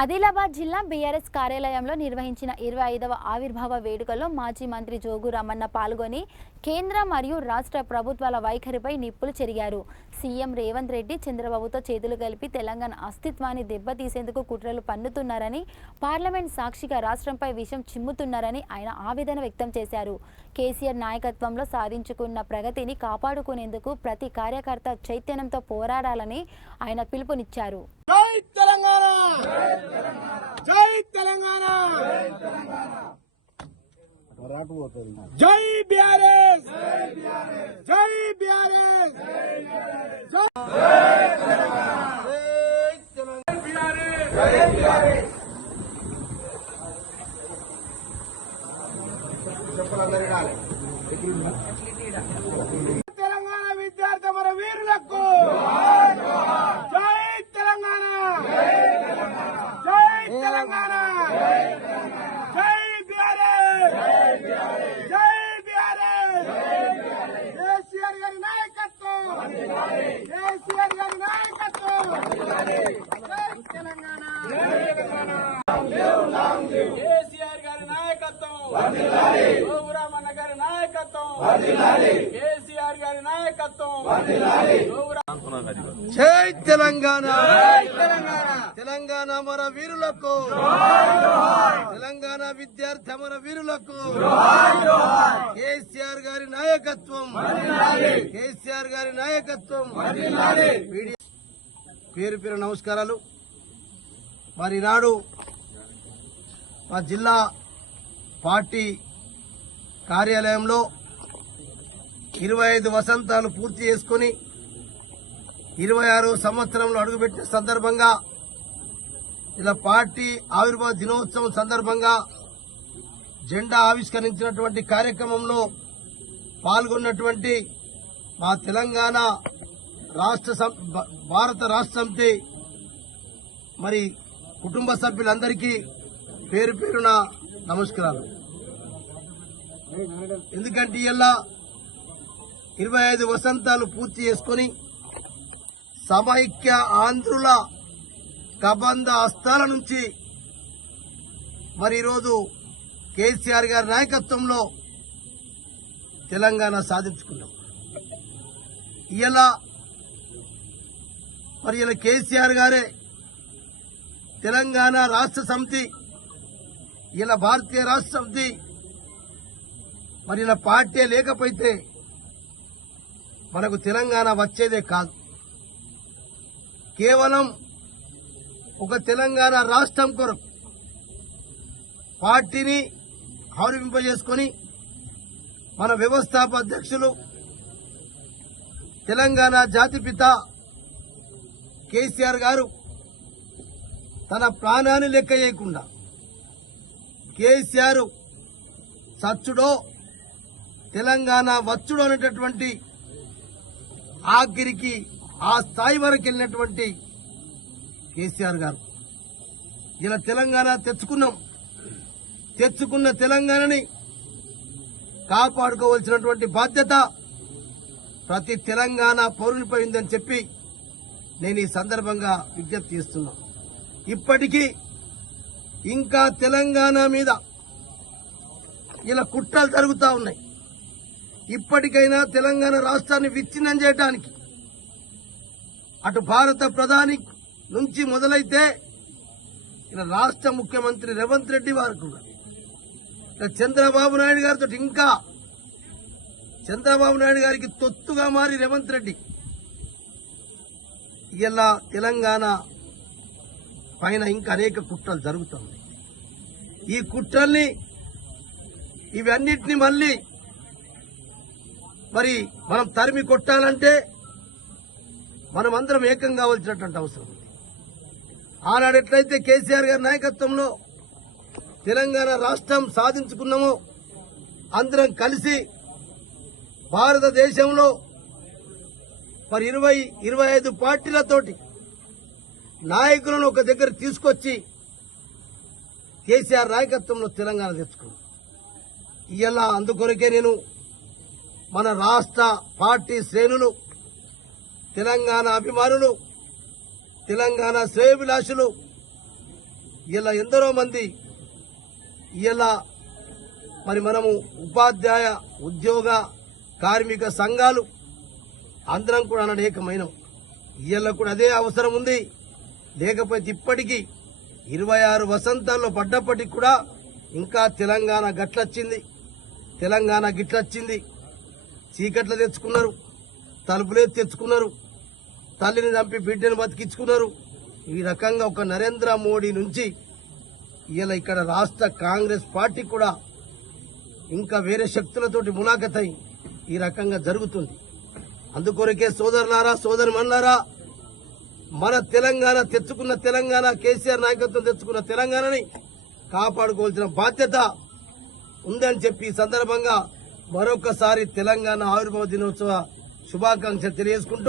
ఆదిలాబాద్ జిల్లా బీఆర్ఎస్ కార్యాలయంలో నిర్వహించిన 25వ ఆవిర్భావ వేడుకల్లో మాజీ మంత్రి జోగు రామన్న పాల్గొని కేంద్ర మరియు రాష్ట్ర ప్రభుత్వాల వైఖరిపై నిప్పులు చెరిగారు. సీఎం రేవంత్ రెడ్డి చంద్రబాబుతో చేతులు కలిపి తెలంగాణ అస్తిత్వాన్ని దెబ్బతీసేందుకు కుట్రలు పన్నుతున్నారని, పార్లమెంట్ సాక్షిగా రాష్ట్రంపై విషం చిమ్ముతున్నారని ఆయన ఆవేదన వ్యక్తం చేశారు. కేసీఆర్ నాయకత్వంలో సాధించుకున్న ప్రగతిని కాపాడుకునేందుకు ప్రతి కార్యకర్త చైతన్యంతో పోరాడాలని ఆయన పిలుపునిచ్చారు. జై తెలంగాణ, జై తెలంగాణ, జై బీఆర్ఎస్, జై బీఆర్ఎస్, జై తెలంగాణ, జై బీఆర్ఎస్, జై బీఆర్ఎస్. తెలంగాణ విద్యార్థి మన వీరులకు జై తెలంగాణ, జై తెలంగాణ, జై బీఆర్ఎస్, జై బీఆర్ఎస్. కేసీఆర్ గారి నాయకత్వం, కేసీఆర్ గారి నాయకత్వం, జై తెలంగాణ, కేసీఆర్ గారి నాయకత్వం, జోగు రామన్న గారి నాయకత్వం, కేసీఆర్ గారి నాయకత్వం. జై తెలంగాణ, తెలంగాణ మన వీరులకు, తెలంగాణ విద్యార్థి మన వీరులకు కేసీఆర్ గారి నాయకత్వం, కేసీఆర్ గారి నాయకత్వం. పేరు పేరు నమస్కారాలు. మరి ఈనాడు మా జిల్లా పార్టీ కార్యాలయంలో 25 వసంతాలు పూర్తి చేసుకుని 26వ సంవత్సరంలో అడుగుపెట్టిన సందర్భంగా ఇలా పార్టీ ఆవిర్భావ దినోత్సవం సందర్భంగా జెండా ఆవిష్కరించినటువంటి కార్యక్రమంలో పాల్గొన్నటువంటి మా తెలంగాణ భారత రాష్ట్ర సమితి మరి కుటుంబ సభ్యులందరికీ పేరు పేరున నమస్కారాలు. ఎందుకంటే ఇలా 25 వసంతాలు పూర్తి చేసుకుని సమైక్య ఆంధ్రుల కబంధ హస్తాల నుంచి మరి ఈరోజు కేసీఆర్ గారి నాయకత్వంలో తెలంగాణ సాధించుకున్నాం. ఇలా కేసీఆర్ గారే తెలంగాణ రాష్ట్ర సమితి, ఇలా భారతీయ రాష్ట్ర సమితి మరి ఇలా పార్టీ లేకపోతే మనకు తెలంగాణ వచ్చేదే కాదు. కేవలం ఒక తెలంగాణ రాష్ట్రం కొరకు పార్టీని ఆవిర్భింపజేసుకొని మన వ్యవస్థాపక అధ్యక్షులు తెలంగాణ జాతిపిత కేసీఆర్ గారు తన ప్రాణాన్ని లెక్క చేయకుండా కేసీఆర్ సచ్చుడో తెలంగాణ వచ్చుడో అనేటటువంటి ఆఖరికి ఆ స్థాయి వరకు వెళ్ళినటువంటి కేసీఆర్ గారు ఇలా తెలంగాణ తెచ్చుకున్న తెలంగాణని కాపాడుకోవాల్సినటువంటి బాధ్యత ప్రతి తెలంగాణ పౌరునిపై ఉందని చెప్పి నేను ఈ సందర్భంగా విజ్ఞప్తి చేస్తున్నా. ఇప్పటికీ ఇంకా తెలంగాణ మీద ఇలా కుట్రలు జరుగుతూ ఉన్నాయి. ఇప్పటికైనా తెలంగాణ రాష్ట్రాన్ని విచ్ఛిన్నం చేయడానికి అటు భారత ప్రధాని నుంచి మొదలైతే ఇలా రాష్ట్ర ముఖ్యమంత్రి రేవంత్ రెడ్డి వరకు చంద్రబాబు నాయుడు గారితో ఇంకా చంద్రబాబు నాయుడు గారికి తొత్తుగా మారి రేవంత్ రెడ్డి ఇలా తెలంగాణ పైన ఇంకా అనేక కుట్రలు జరుగుతున్నాయి. ఈ కుట్రల్ని ఇవన్నిటిని మళ్ళీ మరి మనం తరిమి కొట్టాలంటే మనమందరం ఏకం కావాల్సినటువంటి అవసరం ఉంది. ఆనాడు ఎట్లయితే కేసీఆర్ గారి నాయకత్వంలో తెలంగాణ రాష్ట్రం సాధించుకున్నామో అందరం కలిసి భారతదేశంలో మరి 25 పార్టీలతోటి నాయకులను ఒక దగ్గర తీసుకొచ్చి కేసీఆర్ నాయకత్వంలో తెలంగాణ తెచ్చుకున్నాం. ఇలా అందుకొరకే నేను మన రాష్ట్ర పార్టీ శ్రేణులు, తెలంగాణ అభిమానులు, తెలంగాణ శ్రేయోభిలాషులు ఇలా ఎందరో మంది ఇలా మరి మనము ఉపాధ్యాయ ఉద్యోగ కార్మిక సంఘాలు అందరం కూడా అనేకమైనం. ఇవాళ కూడా అదే అవసరం ఉంది. లేకపోతే ఇప్పటికీ 26 వసంతాల్లో పడ్డప్పటికి కూడా ఇంకా తెలంగాణ గట్లొచ్చింది, తెలంగాణ గిట్లొచ్చింది. చీకట్లు తెచ్చుకున్నారు, తలుపులే తెచ్చుకున్నారు, తల్లిని చంపి బిడ్డను బతికించుకున్నారు. ఈ రకంగా ఒక నరేంద్ర మోడీ నుంచి ఇలా ఇక్కడ రాష్ట్ర కాంగ్రెస్ పార్టీ కూడా ఇంకా వేరే శక్తులతోటి ములాఖతై ఈ రకంగా జరుగుతుంది. అందుకొరకే సోదరులారా, సోదరిమణులారా, మన తెలంగాణ తెచ్చుకున్న తెలంగాణ, కేసీఆర్ నాయకత్వం తెచ్చుకున్న తెలంగాణని కాపాడుకోవాల్సిన బాధ్యత ఉందని చెప్పి ఈ సందర్భంగా మరొకసారి తెలంగాణ ఆవిర్భావ దినోత్సవ శుభాకాంక్షలు తెలియజేసుకుంటూ